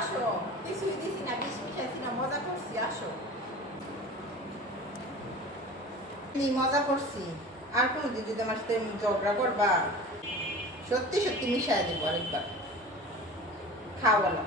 আসো কিছুই দিছি না, বিষ মিশাইছি না, মজা করছি, আসো। মজা করছি, আর কোনোদিন যদি আমার সাথে ঝগড়া করবা সত্যি সত্যি মিশাই দেবো আরেকবার। খাওয়া বলো।